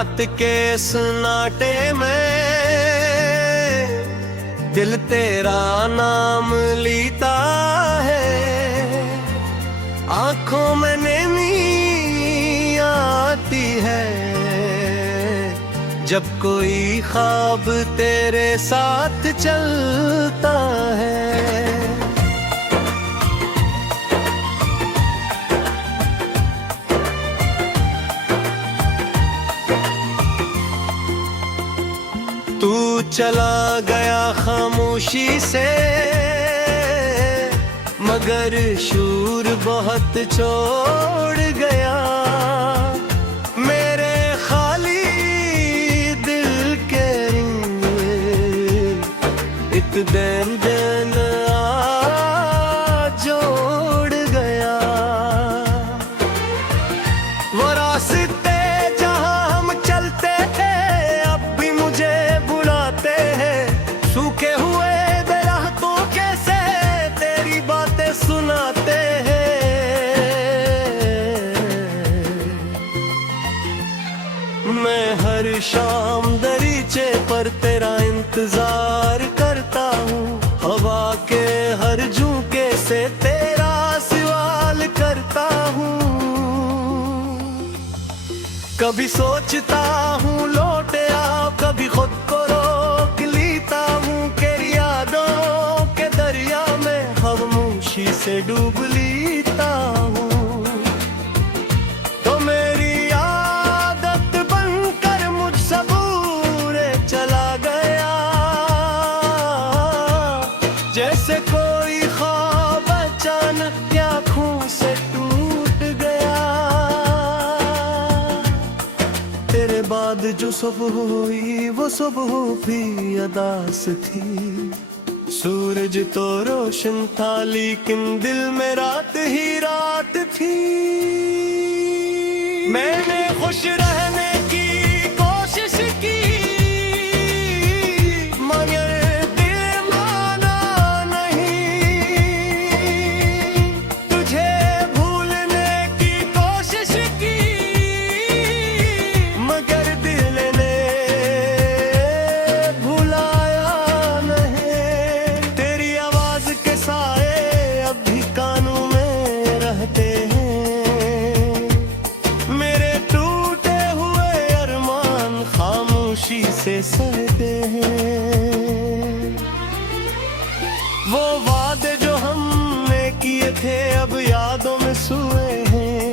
रात के सन्नाटे में दिल तेरा नाम लेता है। आंखों में नमी आती है जब कोई ख्वाब तेरे साथ चलता है। तू चला गया खामोशी से, मगर शूर बहुत छोड़ गया। मेरे खाली दिल के रिंग एक दिन जोड़ गया। वो रास्ते जहां हम चलते थे अब भी मुझे बुलाते हैं। सूखे हुए दरख्तों कैसे तेरी बातें सुनाते हैं। मैं हर शाम दरीचे पर तेरा इंतजार करता हूँ। हवा के हर झोंके से तेरा सवाल करता हूँ। कभी सोचता हूँ लौट आ, कभी खुद को रोक लेता हूँ कि यादों के दरिया में खामोशी से डूब लेता हूँ। तो मेरी आदत बनकर मुझसे दूर चला गया, जैसे कोई ख्वाब अचानक आँखों से टूट गया। तेरे बाद जो सुबह हुई वो सुबह भी अदास थी। सूरज तो रोशन था लेकिन दिल में रात ही रात थी। मैंने खुश रहने की कोशिश की मगर दिल माना नहीं। तुझे भूलने की कोशिश की मगर दिल ने भुलाया नहीं। तेरी आवाज के साए अब भी कानों में रहते हैं। मेरे टूटे हुए अरमान खामोशी से सहते हैं। वो वादे जो हमने किए थे अब यादों में सोए हैं।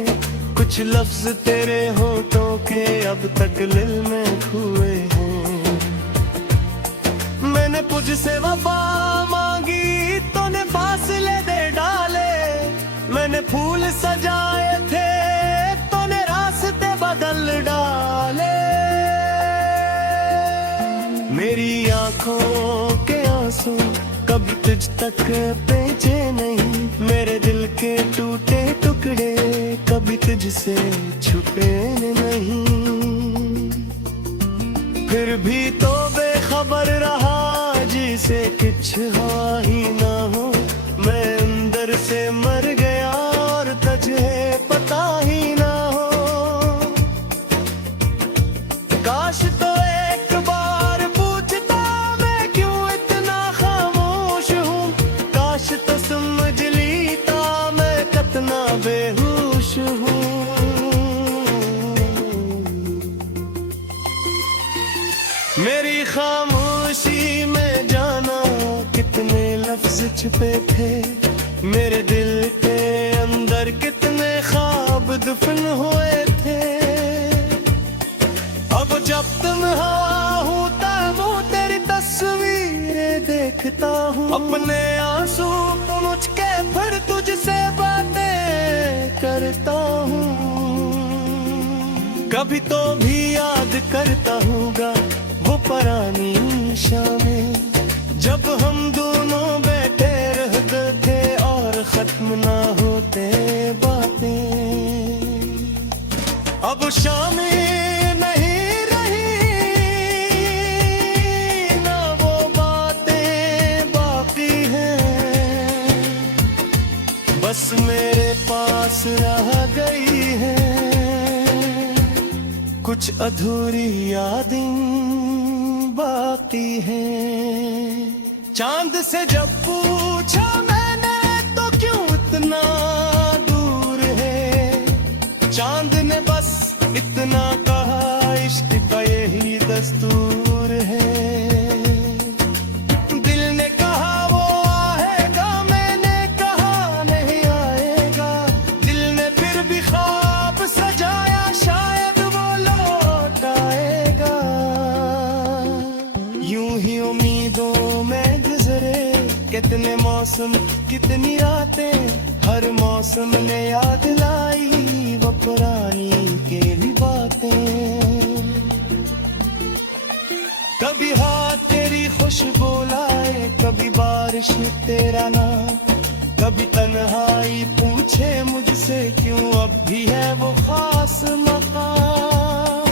कुछ लफ्ज तेरे होठों के अब तक दिल में खुए हैं। मैंने तुझसे वफा मांगी तूने फासले दे डाले। मैंने फूल सजाए थे तूने रास्ते बदल डाले। मेरी आंखों के आंसू कभी तुझ तक पहुंचे नहीं। मेरे दिल के टूटे टुकड़े कभी तुझसे छुपे नहीं। फिर भी तो बेखबर रहा जिसे कुछ हुआ ही ना हो। मैं अंदर से मर गया और तुझे पता ही ना हो। काश तो एक बार पूछता मैं क्यों इतना खामोश हूँ। काश तो समझ लेता मैं कितना बेहोश हूँ। मेरी खामोशी में जाना कितने लफ्ज छुपे थे। मेरे दिल के अंदर कितने ख्वाब दफन हुए थे। अब जब तुम हूँ तब तेरी तस्वीरें देखता हूँ। अपने आंसू मुझ के फिर तुझसे बातें करता हूँ। कभी तो भी याद करता हूँगा वो पुरानी शामें जब हम दोनों बैठे रहते थे और खत्म ना होते बातें। अब शामें नहीं रही ना वो बातें बाकी हैं। बस मेरे पास रह गई है कुछ अधूरी यादें बाकी हैं। चांद से जब पूछा मैंने तो क्यों इतना दूर है, चांद ने बस इतना कहा इश्क का यही दस्तूर है। दिल ने कहा वो आएगा, मैंने कहा नहीं आएगा। दिल ने फिर भी ख्वाब सजाया, शायद वो लौट आएगा। यूं ही उम्मीदों में गुजरे कितने मौसम कितनी रातें, हर मौसम ने याद लाई वो पुरानी केली बातें। कभी हाथ तेरी खुशबू लाए, कभी बारिश तेरा नाम, कभी तन्हाई पूछे मुझसे क्यों अब भी है वो खास मकाम।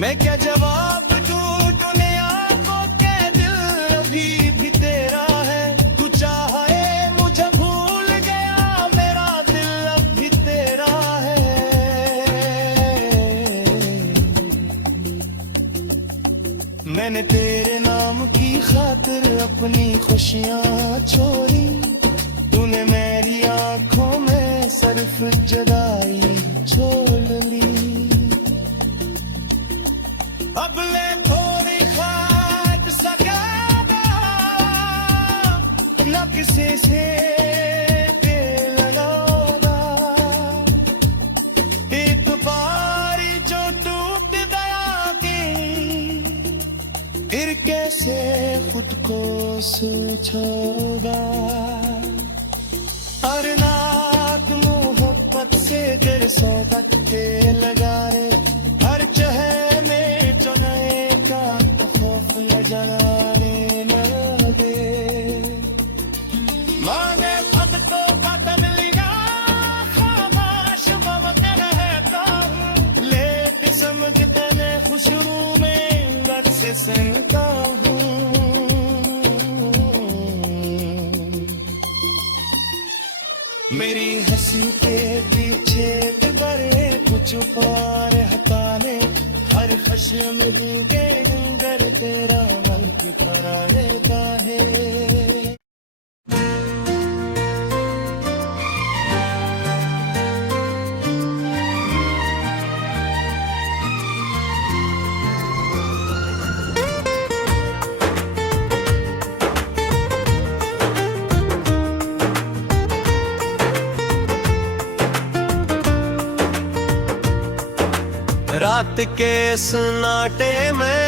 मैं क्या जवाब दूं दुनिया को के दिल अभी भी तेरा है। तू चाहे मुझे भूल गया, मेरा दिल अब भी तेरा है। मैंने तेरे नाम की खातिर अपनी खुशियाँ छोड़ी, तूने मेरी आंखों में सिर्फ जुदाई छोड़ ली। अब ले थोड़ी खाद सगादा, न किसी से दिल लगादा। एक बारी जो टूट गया कि फिर कैसे खुद को सूझोगा। हर रात मोहब्बत से तेरे सौगत के लगा रे, हर चेहरे में जो नए का खौफ न जगाने न दे। मांगे खुद को बदल लिया, खामोश बमते रहता हूँ, लेट समझते ने खुशबू में रत से सनता हूँ। मेरी हंसी के पीछे बड़े कुछ पार हटाने, हर खशम के अंदर तेरा मन की तरह रहता है। रात के सन्नाटे में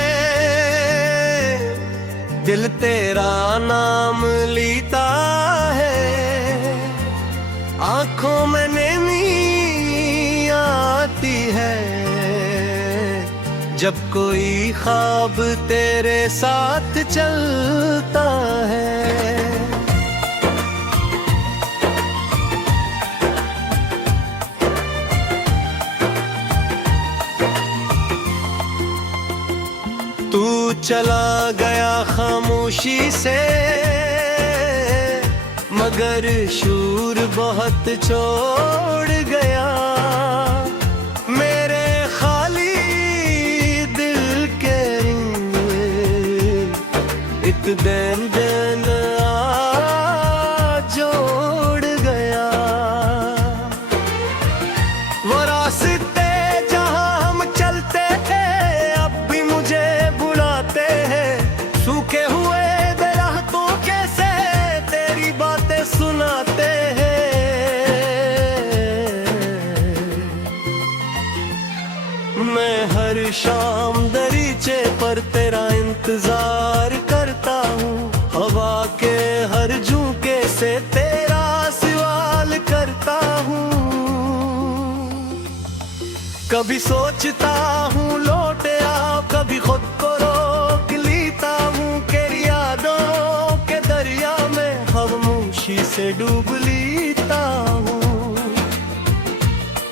दिल तेरा नाम लीता है। आंखों में नमी आती है जब कोई ख्वाब तेरे साथ चलता है। तू चला गया खामोशी से, मगर शूर बहुत छोड़ गया। मेरे खाली दिल के रिंग एक दिन दिन जोड़ गया। वो रास्ते जहां हम चलते थे अब भी मुझे बुलाते हैं। सूखे हुए दरख्तों कैसे तेरी बातें सुनाते हैं। मैं हर शाम दरीचे पर तेरा इंतजार करता हूँ। हवा के हर झोंके से तेरा सवाल करता हूँ। कभी सोचता हूँ लौट आ, कभी खुद को रोक लेता हूँ। तेरी यादों के दरिया में खामोशी से डूब लेता हूँ।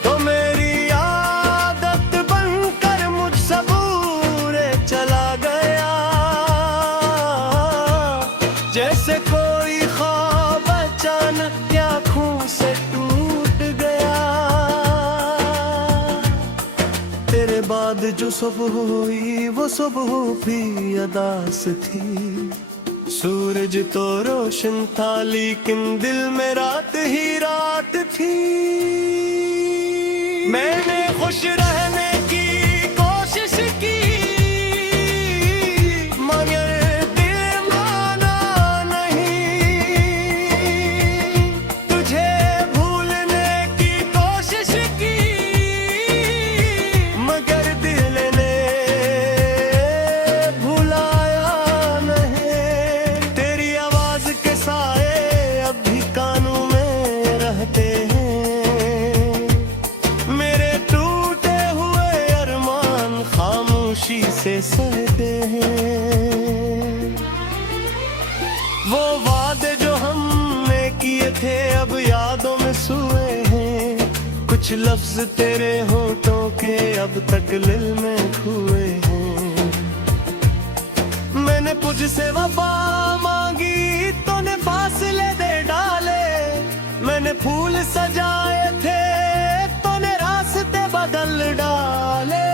तो मेरी आदत बनकर मुझसे दूर चला गया। जैसे कोई ख्वाब अचानक आँखों से टूट गया। सुबह हुई वो सुबह भी अदास थी। सूरज तो रोशन था लेकिन दिल में रात ही रात थी। मैंने खुश रहने की कोशिश की मगर दिल माना नहीं। तुझे भूलने की कोशिश की मगर दिल ने भुलाया नहीं। तेरी आवाज के साए अब भी कानों में रहते हैं। मेरे टूटे हुए अरमान खामोशी से सहते हैं। वो वादे जो हमने किए थे अब यादों में सोए हैं। कुछ लफ्ज तेरे होठों के अब तक दिल में खुए हैं। मैंने तुझसे वफा मांगी तूने फासले दे डाले। मैंने फूल सजाए थे तूने रास्ते बदल डाले।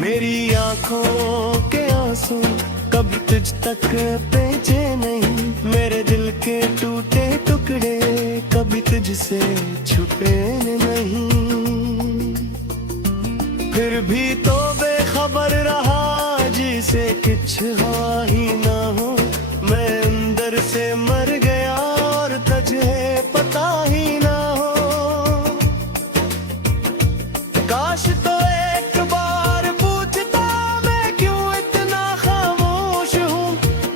मेरी आंखों के आंसू कभी तुझ तक पहुंचे नहीं। मेरे दिल के टूटे टुकड़े कभी तुझसे छुपे नहीं। फिर भी तो बेखबर रहा जिसे कुछ हुआ ही ना हो। मैं अंदर से मर गया और तुझे पता ही ना हो। काश तो एक बार पूछता मैं क्यों इतना खामोश हूँ।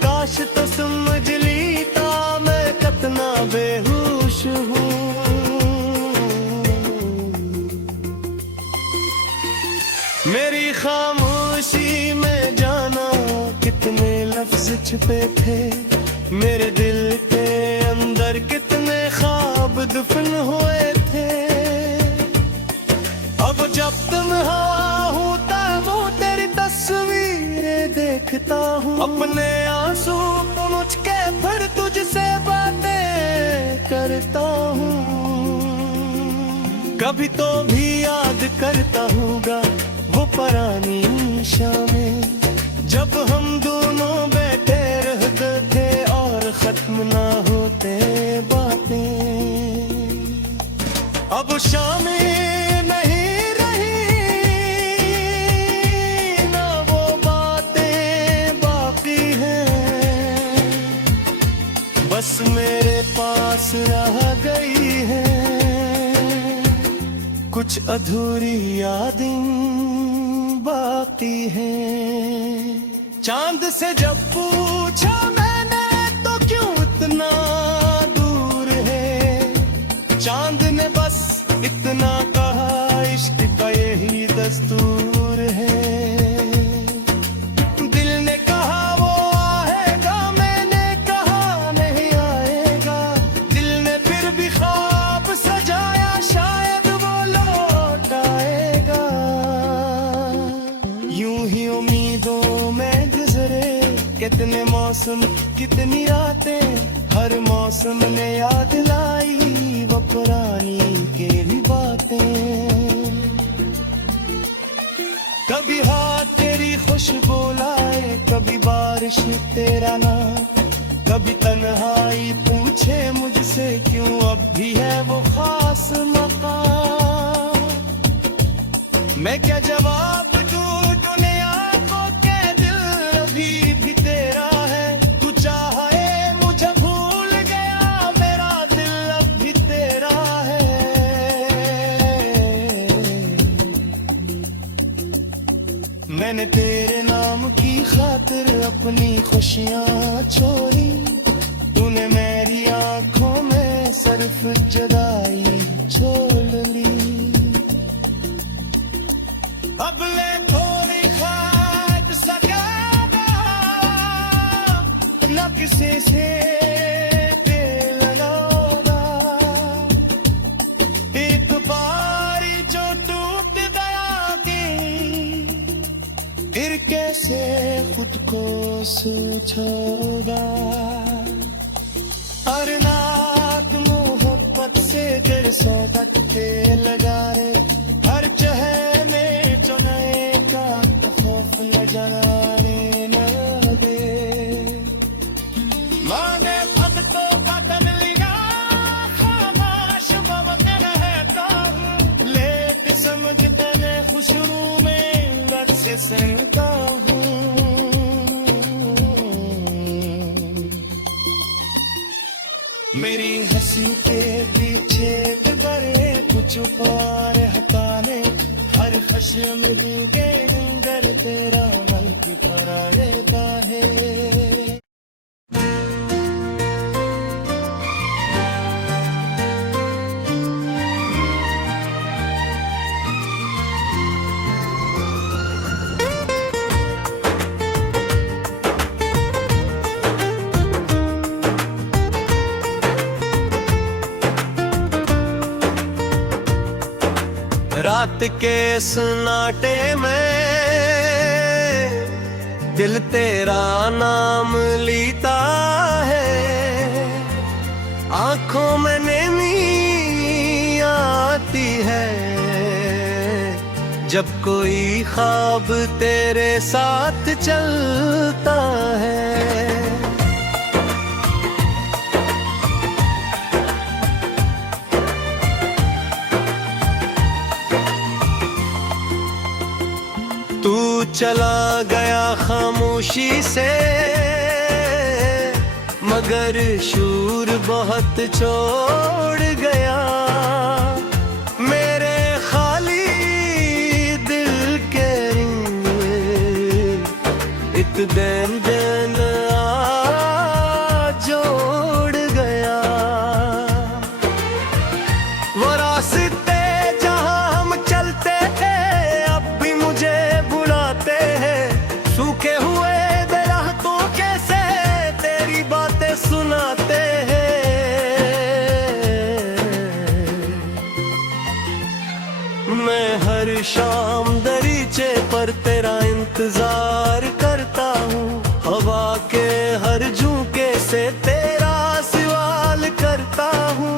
काश तो समझ लीता मैं कितना बेहोश हूँ। मेरी खामोशी में जाना कितने लफ्ज छुपे थे। मेरे दिल के अंदर कितने ख्वाब दफन हुए थे। अब जब तुम हूँ तब तेरी तस्वीरें देखता हूँ। अपने आंसू मुझ के फिर तुझसे बातें करता हूँ। कभी तो भी याद करता हूँगा वो पुरानी शामें जब हम दोनों बैठे रहते थे और खत्म ना होते बातें। अब शामें नहीं रही ना वो बातें बाकी हैं। बस मेरे पास रह गई है कुछ अधूरी यादें बाकी है। चांद से जब पूछा मैंने तो क्यों इतना दूर है। चांद ने बस इतना कहा इश्क का यही दस्तूर है। दिल ने कहा वो आएगा मैंने कहा नहीं आएगा। दिल ने फिर भी ख्वाब सजाया शायद वो लौट आएगा। यूं ही उम्मीदों में गुजरे कितने मौसम कितनी रातें। हर मौसम ने याद लाई वो पुरानी के भी बातें। कभी हाथ तेरी खुशबू लाए कभी बारिश तेरा नाम। कभी तन्हाई पूछे मुझसे क्यों अब भी है वो खास मकाम। मैं क्या जवाब दूं दुनिया को के दिल अभी भी तेरा है। तू चाहे मुझे भूल गया मेरा दिल अब भी तेरा है। मैंने तेरे नाम की खातिर अपनी खुशियाँ छोड़ी। तूने मेरी आंखों में सिर्फ जुदाई छोड़ ली। अब ले थोड़ी खाद सगादा न किसी से दिल लगाओगा। एक बारी जो टूट गया कि फिर कैसे खुद को सूझोगा। हर नाक मोहब्बत से दिल सोहबत के लगा रे। हर चेहरे सुनता हूँ। मेरी हंसी के पीछे डरे कुछ और हटाने, हर खशम के अंदर तेरा मन की तरह लेता है। रात के सन्नाटे में दिल तेरा नाम लेता है, आंखों में नमी आती है जब कोई ख्वाब तेरे साथ चलता है। तू चला गया खामोशी से, मगर शूर बहुत छोड़ गया। मेरे खाली दिल के रिंग एक दिन दिन जोड़ गया। वो रास्ते जहां हम चलते थे अब भी मुझे बुलाते हैं। सूखे हुए दरख्तों कैसे तेरी बातें सुनाते हैं। मैं हर शाम दरीचे पर तेरा इंतजार करता हूँ, हवा के हर झोंके से तेरा सवाल करता हूँ।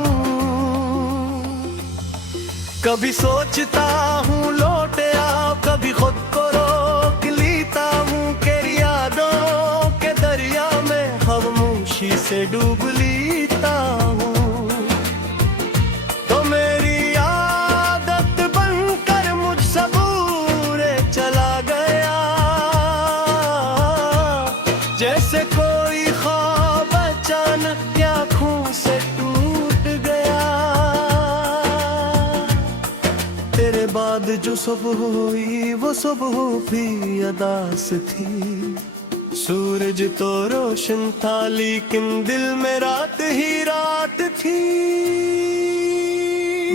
कभी सोचता हूँ लौट आओ, कभी खुद को रोक लेता हूँ कि यादों के दरिया में खामोशी से डूब लेता हूँ। तो मेरी आदत बनकर मुझसे दूर चला गया, जैसे कोई ख्वाब अचानक आँखों से टूट गया। तेरे बाद जो सुबह हुई वो सुबह भी अदास थी। सूरज तो रोशन था लेकिन दिल में रात ही रात थी।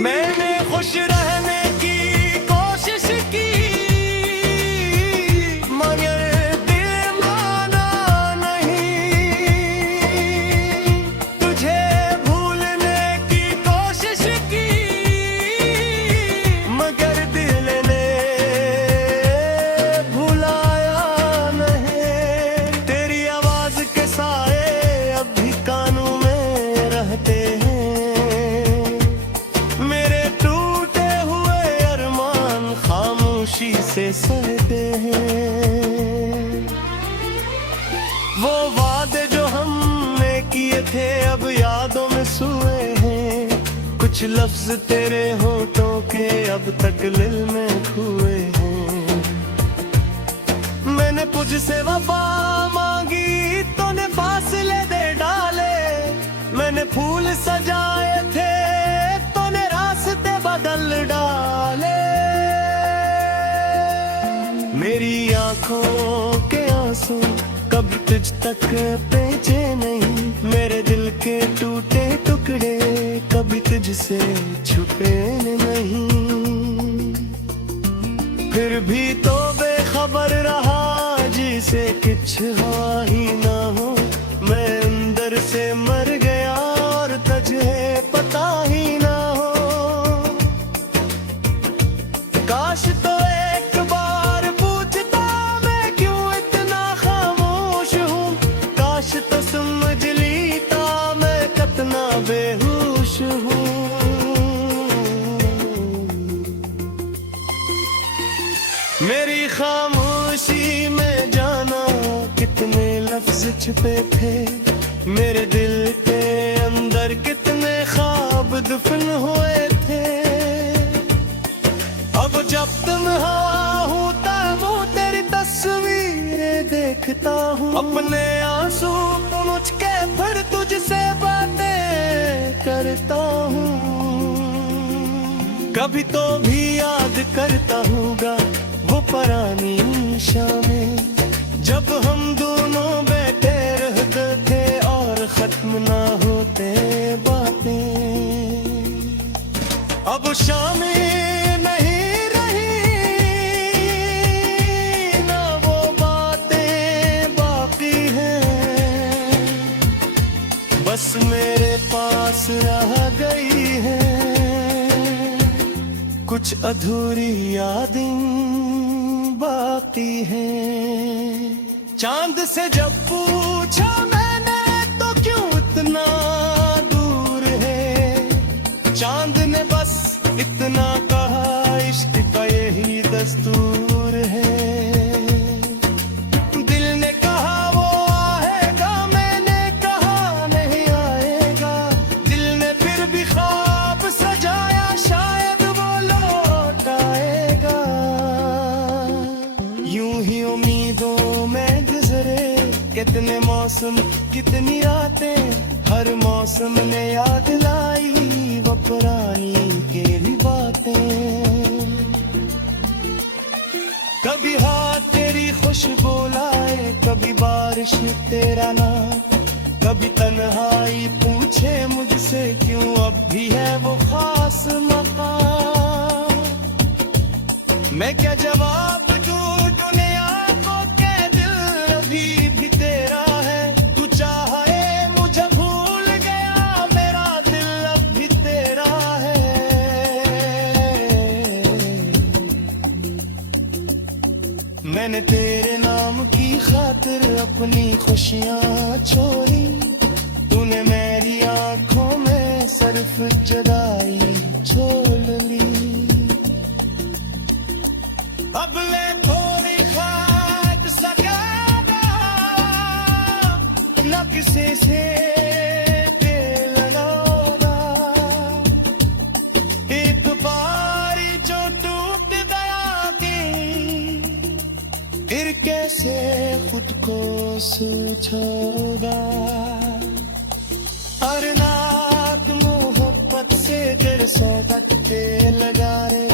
मैंने खुश रहने की कोशिश की मगर दिल माना नहीं। तुझे भूलने की कोशिश की मगर दिल ने भुलाया नहीं। तेरी आवाज के साए अब भी कानों में रहते हैं। मेरे टूटे हुए अरमान खामोशी से सहते हैं। वो वादे जो हमने किए थे अब यादों में सोए हैं। कुछ लफ्ज तेरे होठों के अब तक दिल में खोए हैं। मैंने तुझसे वफा मांगी तूने फासले दे डाले। मैंने फूल सजाए थे तूने रास्ते बदल डाले। मेरी आंखों के आंसू कब तुझ तक पहुंचे नहीं। मेरे दिल के टूटे टुकड़े कभी तुझसे छुपे नहीं। फिर भी तो बेखबर रहा जिसे कुछ हुआ ही ना हो। मैं अंदर से मर गया और तुझे पता ही ना हो। काश तो एक बार पूछता मैं क्यों इतना खामोश हूँ। काश तो समझ लेता मैं कितना बेहोश हूँ। मेरी खामोशी में जाना कितने लफ्ज छुपे थे। मेरे दिल के अंदर कितने ख्वाब दफन हुए थे। अब जब तुम हवा हूँ तब वो तेरी लिखता हूँ अपने आंसू पोंछ के, फिर तुझसे बातें करता हूँ। कभी तो भी याद करता हूँगा वो पुरानी शामें, जब हम दोनों बैठे रहते थे और खत्म ना होते बातें। अब शामें नहीं रही ना वो बातें बाकी हैं, बस मेरे पास रह गई है कुछ अधूरी यादें बाकी हैं। चांद से जब पूछा मैंने तो क्यों इतना दूर है, चांद ने बस इतना कहा इश्क का यही दस्तूर है। दिल ने कहा वो आएगा, मैंने कहा नहीं आएगा। दिल ने फिर भी ख्वाब सजाया, शायद वो लौट आएगा। यूं ही उम्मीदों में गुजरे कितने मौसम कितनी रातें, हर मौसम ने याद लाई वो पुरानी केली बातें। कभी हाथ तेरी खुशबू लाए, कभी बारिश तेरा नाम, कभी तन्हाई पूछे मुझसे क्यों अब भी है वो खास मकाम। मैं क्या जवाब दूं दुनिया को के दिल अभी भी तेरा है, तू चाहे मुझे भूल गया मेरा दिल अब भी तेरा है। मैंने तेरे नाम की खातिर अपनी खुशियाँ छोड़ी, तूने मेरी आंखों में सिर्फ जुदाई छोड़ ली। अब ले थोड़ी खाद सकादा न किसी से दिल लगाना, एक बारी जो टूट गया कि फिर कैसे खुद को सुझाओगा। हर नाक मोहब्बत से दिल सोहबत के लगा रे,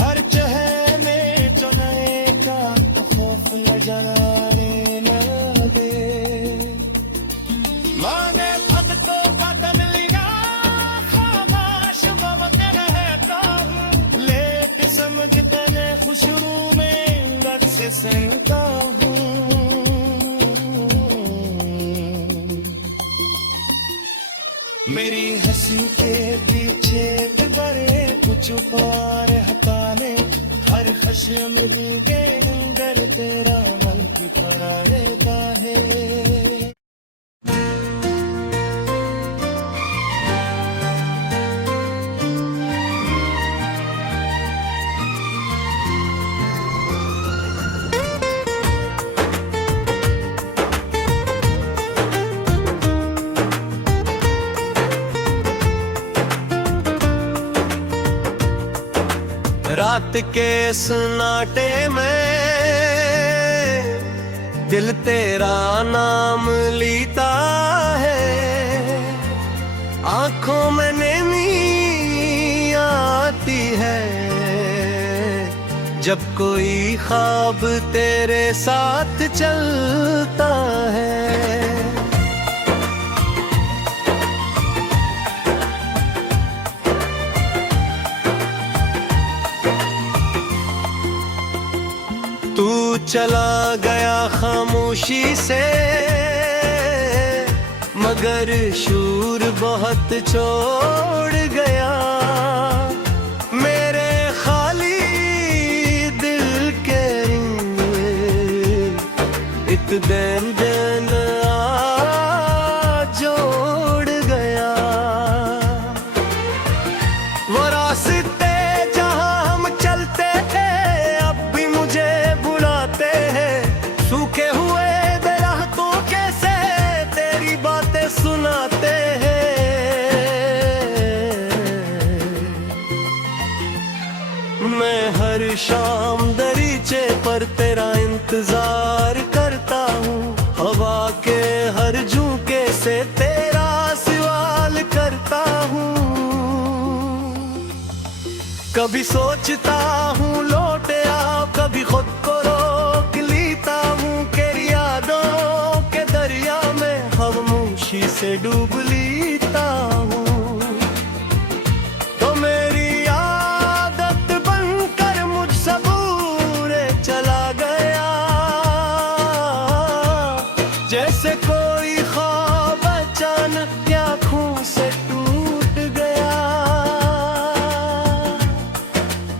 हर चहे में जगह का खौफ न जगाने न दे। मांगे खुद को कदम लिया खामोश वक्त रहता हूँ, लेट समझते ने खुशबू में लग से सुनता हूँ। मेरी हंसी के पीछे बड़े कुछ पार हटाने, हर खशम के अंदर तेरा मन की पड़ा रहता है। रात के सन्नाटे में दिल तेरा नाम लेता है, आंखों में नमी आती है जब कोई ख्वाब तेरे साथ चलता है। तू चला गया खामोशी से, मगर शूर बहुत छोड़ गया। मेरे खाली दिल के रिंग एक दिन दिन जोड़ गया। वो रास्ते जहां हम चलते थे अब भी मुझे बुलाते हैं, सूखे हुए दरख्तों कैसे तेरी बातें सुनाते हैं। मैं हर शाम दरीचे पर तेरा इंतजार करता हूँ, कभी सोचता हूँ लौट आओ, कभी खुद को रोक लेता हूँ कि यादों के दरिया में खामोशी से डूब लेता हूँ। तो मेरी आदत बनकर मुझसे दूर चला गया, जैसे कोई ख्वाब अचानक आँखों से टूट गया।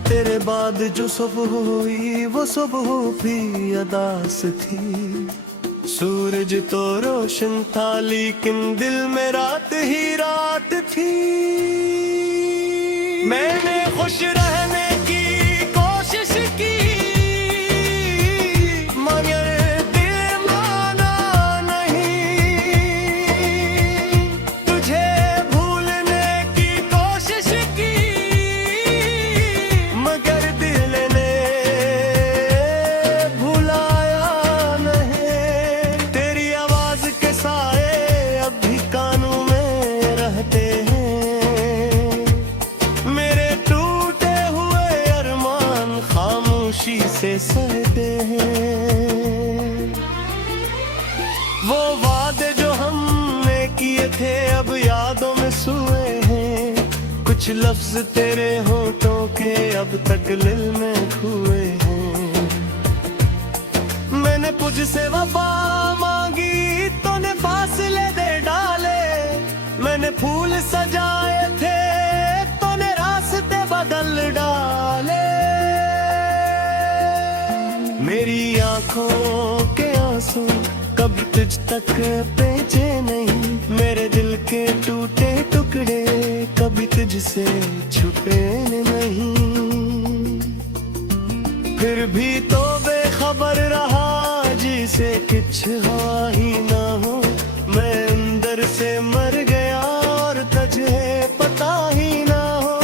तेरे बाद जो सुबह हुई वो सुबह भी अदास थी। सूरज तो रोशन था लेकिन दिल में रात ही रात थी। मैंने खुश रहने की कोशिश की मगर दिल माना नहीं। तुझे भूलने की कोशिश की मगर दिल ने भुलाया नहीं। तेरी आवाज के साए अब भी कानों में रहते हैं। मेरे टूटे हुए अरमान खामोशी से सहते हैं। वो वादे जो हमने किए थे अब यादों में सोए हैं। कुछ लफ्ज तेरे होठों के अब तक दिल में खुए हैं। मैंने तुझसे वफा मांगी तूने फासले दे डाले। मैंने फूल सजाए थे तूने रास्ते बदल डाले। मेरी आंखों के आंसू कब तुझ तक पहुंचे नहीं। मेरे दिल के टूटे टुकड़े कभी तुझसे छुपे नहीं। फिर भी तो बेखबर रहा जिसे कुछ हुआ ही ना हो। मैं अंदर से मर गया और तुझे पता ही ना हो।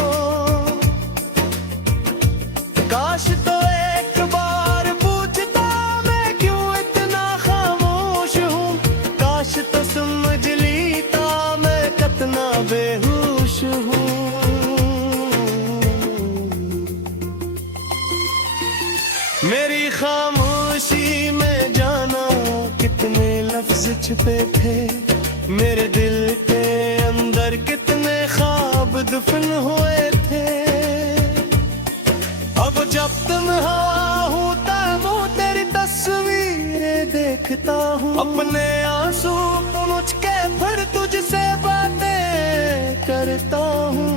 काश तो एक बार पूछता मैं क्यों इतना खामोश हूँ। काश तो समझ लेता मैं कितना बेहोश हूँ। मेरी खामोशी में जाना कितने लफ्ज छुपे थे। मेरे दिल के अंदर कितने ख्वाब दफन हुए थे। अब जब तुम हूँ तब वो तेरी तस्वीरें देखता हूँ। अपने आंसू मुझ के फिर तुझसे बातें करता हूँ।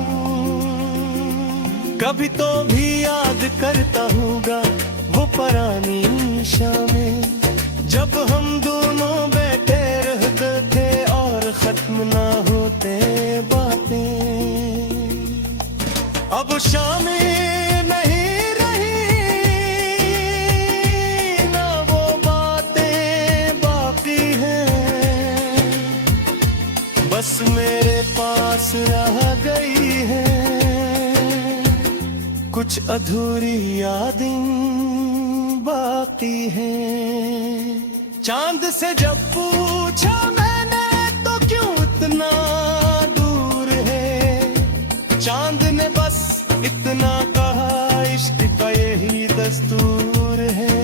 कभी तो भी याद करता हूँगा वो पुरानी शामें जब हम दोनों बैठे रहते थे और खत्म ना होते बातें। अब शामें नहीं रही ना वो बातें बाकी हैं। बस मेरे पास रह गई है कुछ अधूरी यादें बाकी है। चांद से जब पूछा मैंने तो क्यों इतना दूर है। चांद ने बस इतना कहा इश्क का यही दस्तूर है।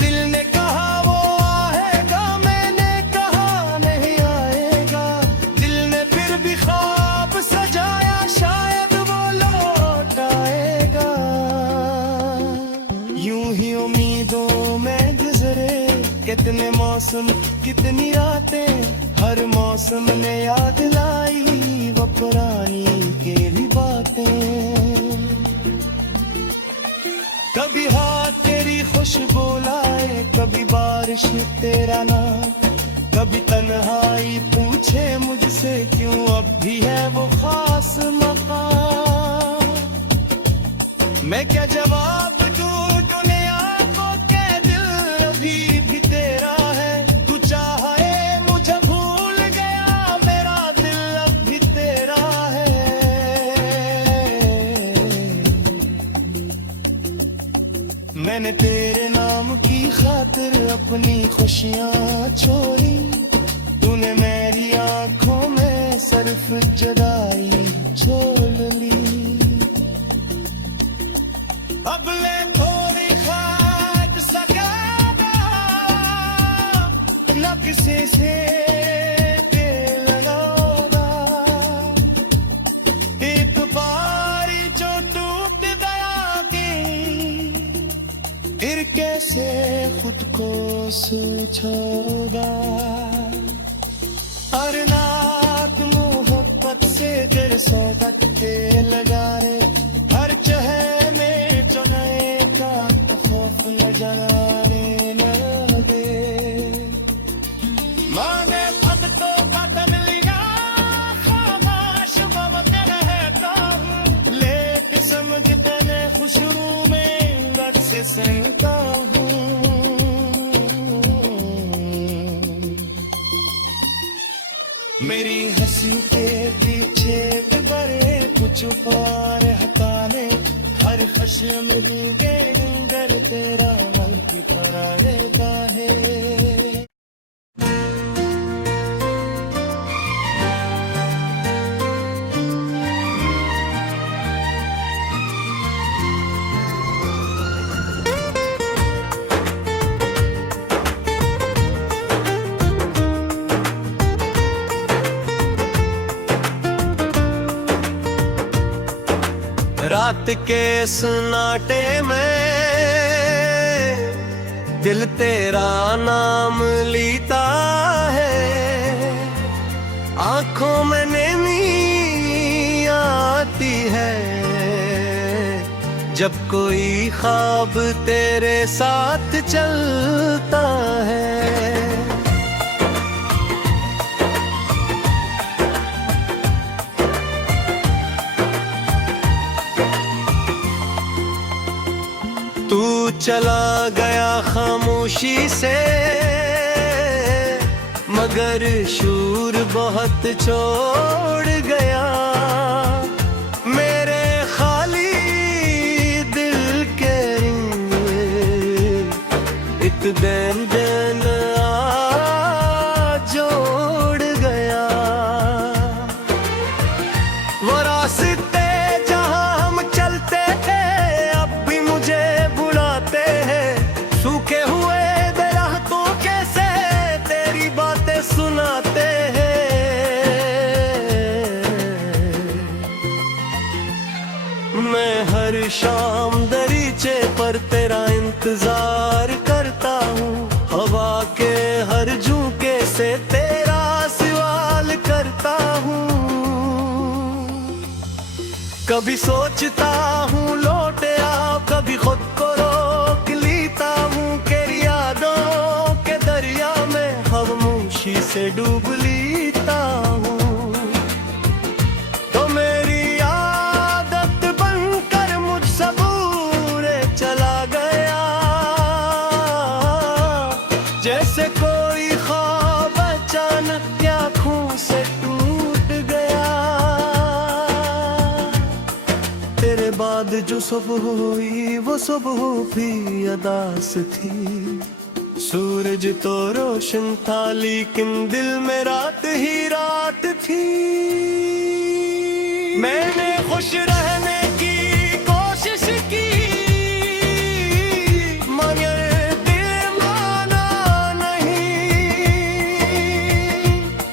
दिल ने कहा वो आएगा मैंने कहा नहीं आएगा। दिल ने फिर भी ख्वाब सजाया शायद वो लौट आएगा। यूं ही उम्मीदों में गुजरे कितने मौसम कितनी रातें। हर मौसम ने याद लाई वो पुरानी केली बातें। कभी हाथ तेरी खुशबू लाए कभी बारिश तेरा नाम। कभी तन्हाई पूछे मुझसे क्यों अब भी है वो खास मकाम। मैं क्या जवाब दूं दुनिया को के दिल अभी भी तेरा है। तू चाहे मुझे भूल गया मेरा दिल अब भी तेरा है। मैंने तेरे नाम की खातिर अपनी खुशियाँ छोड़ी। तूने मेरी आंखों में सिर्फ जुदाई छोड़ ली। को सूझोगा। हर रात मोहब्बत से तेरे सौगत के लगा रे, हर चहे में जो नए का खौफ न जगाने लगे। मांगे भक्तों का तन लिया खामोश बमते रहता हूँ, लेके समझते न खुशबू में रत से सहता हूँ। मेरी हंसी के पीछे बड़े कुछ पार हटाने, हर खशम के अंदर तेरा मन की तरह रहता है। रात के सन्नाटे में दिल तेरा नाम लेता है, आंखों में नमी आती है जब कोई ख्वाब तेरे साथ चलता है। तू चला गया खामोशी से, मगर शूर बहुत छोड़ गया। मेरे खाली दिल के एक दिन दिन जोड़ गया। वो रास्ते जहां हम चलते थे अब भी मुझे बुलाते हैं, सूखे हुए दरख्तों कैसे तेरी बातें सुनाते हैं। मैं हर शाम दरीचे पर तेरा इंतजार करता हूँ, हवा के हर झोंके से तेरा सवाल करता हूँ। कभी सोचता हूँ लौट आओ, कभी खुद को रोक लेता हूँ कि यादों के दरिया में खामोशी से डूब लेता हूँ। तो मेरी आदत बनकर मुझसे दूर चला गया, जैसे कोई ख्वाब अचानक आँखों से टूट गया। तेरे बाद जो सुबह हुई वो सुबह भी अदास थी, सूरज तो रोशन था लेकिन दिल में रात ही रात थी। मैंने खुश रहने की कोशिश की मगर दिल माना नहीं,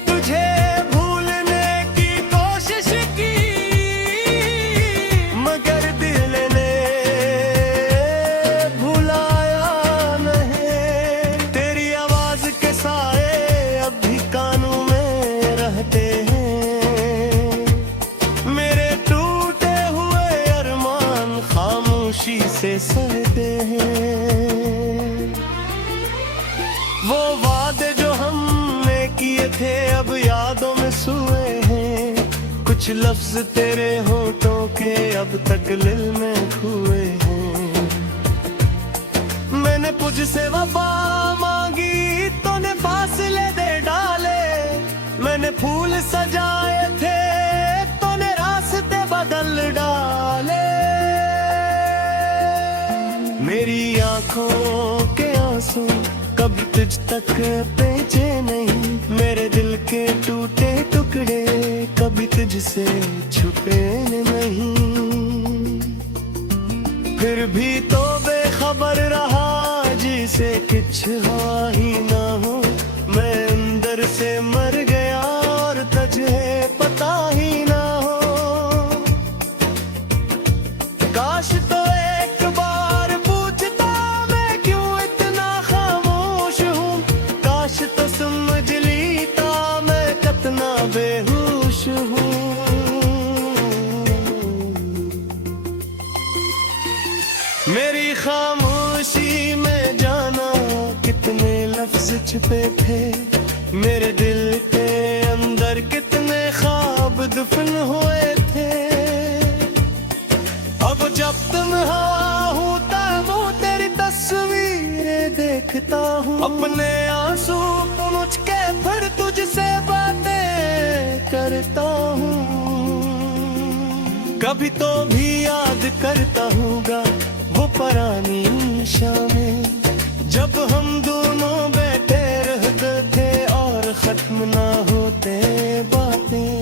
तुझे भूलने की कोशिश की मगर दिल ने भुलाया नहीं। तेरी आवाज के साए अब भी कानों में रहते हैं, मेरे टूटे हुए अरमान खामोशी से सहते हैं। वो वादे जो हमने किए थे अब यादों में सोए हैं, कुछ लफ्ज तेरे होठों के अब तक दिल में खोए हैं। मैंने तुझसे वफा मांगी तूने फासले दे डाले, मैंने फूल सजाए थे तूने रास्ते बदल डाले। मेरी आंखों के आंसू कभी तुझ तक पहुंचे नहीं, मेरे दिल के टूटे टुकड़े कभी तुझसे छुपे नहीं। फिर भी तो बेखबर रहा जिसे कुछ हुआ ही ना हो, मैं अंदर से मर गया और तुझे पता ही ना हो। काश तो एक बार पूछता मैं क्यों इतना खामोश लफ्ज छिपे थे, मेरे दिल के अंदर कितने ख्वाब दफन हुए थे। अब जब तन्हा हूँ तब तेरी तस्वीरें देखता हूँ, अपने आंसू मुझ के फिर तुझसे बातें करता हूँ। कभी तो भी याद करता हूँगा वो पुरानी शामें, जब हम दोनों बैठे रहते थे और खत्म ना होते बातें।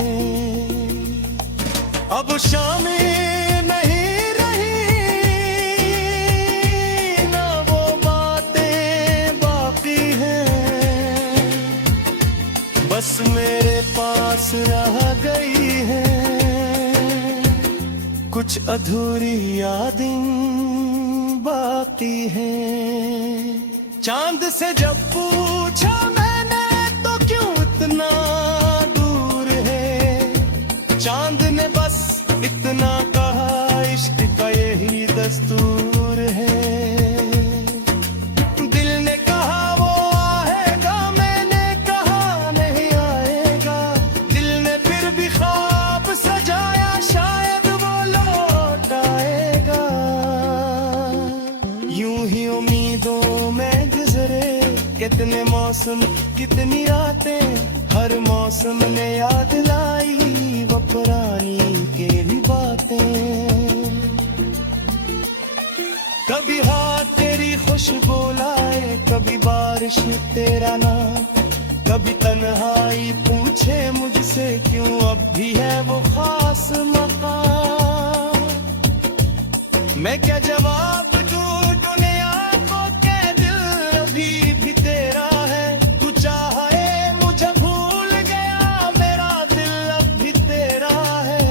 अब शामें नहीं रही ना वो बातें बाकी हैं, बस मेरे पास रह गई है कुछ अधूरी यादें बाकी हैं। चांद से जब पूछा मैंने तो क्यों इतना दूर है, चांद ने बस इतना कहा इश्क का यही दस्तूर है। दिल ने कहा वो आएगा, मैंने कहा नहीं आएगा, दिल ने फिर भी ख्वाब सजाया शायद वो लौट आएगा। यूं ही उम्मीदों में गुजरे कितने मौसम कितनी रातें, हर मौसम ने याद लाई वो पुरानी केली बातें। कभी हाथ तेरी खुशबू लाए, कभी बारिश तेरा नाम, कभी तन्हाई पूछे मुझसे क्यों अब भी है वो खास मकाम। मैं क्या जवाब दूं दुनिया को के दिल अभी भी तेरा है, तू चाहे मुझे भूल गया मेरा दिल अब भी तेरा है।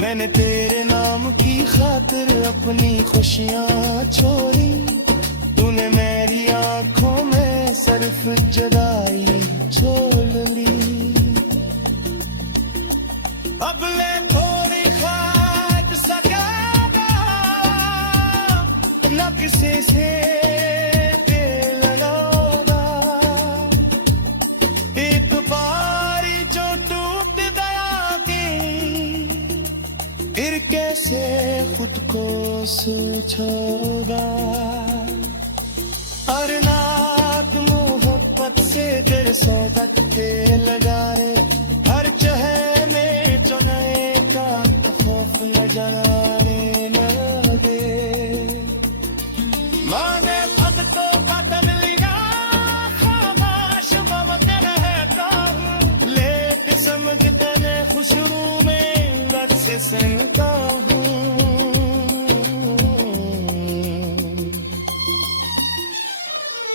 मैंने तेरे नाम की खातिर अपनी खुशियाँ छोड़ी, तूने मेरी आंखों में सिर्फ जुदाई छोड़ ली। अब ले थोड़ी खाद सगाना न किसी से लगाना, एक बारी जो टूट गया कि फिर कैसे खुद को सुझाऊंगा। और नाक मोहब्बत से तेरे सौदत के लगा रे, हर चहे में जो नए का खौफ न जगाने न दे। माने भक्तों का तन लिया खामोश ममत रहता हूँ, लेट समझ तने खुशबू में रत से सुनता हूँ।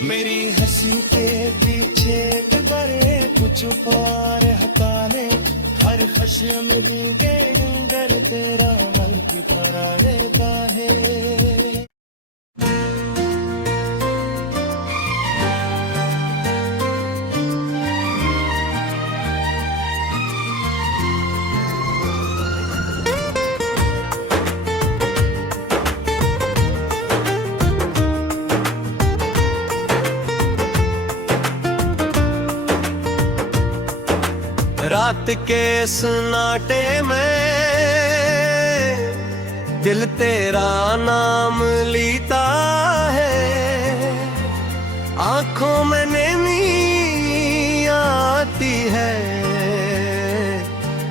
मेरी हंसी के पीछे बड़े कुछ पार हटाने, हर खशम दिल के अंदर तेरा मल्क भरा रहता है। रात के सन्नाटे में दिल तेरा नाम लेता है, आंखों में नमी आती है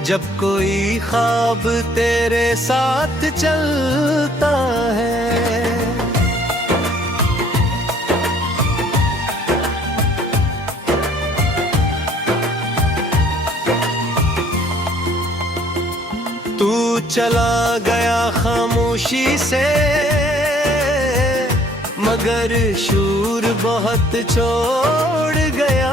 जब कोई ख्वाब तेरे साथ चलता है। तू चला गया खामोशी से, मगर शूर बहुत छोड़ गया।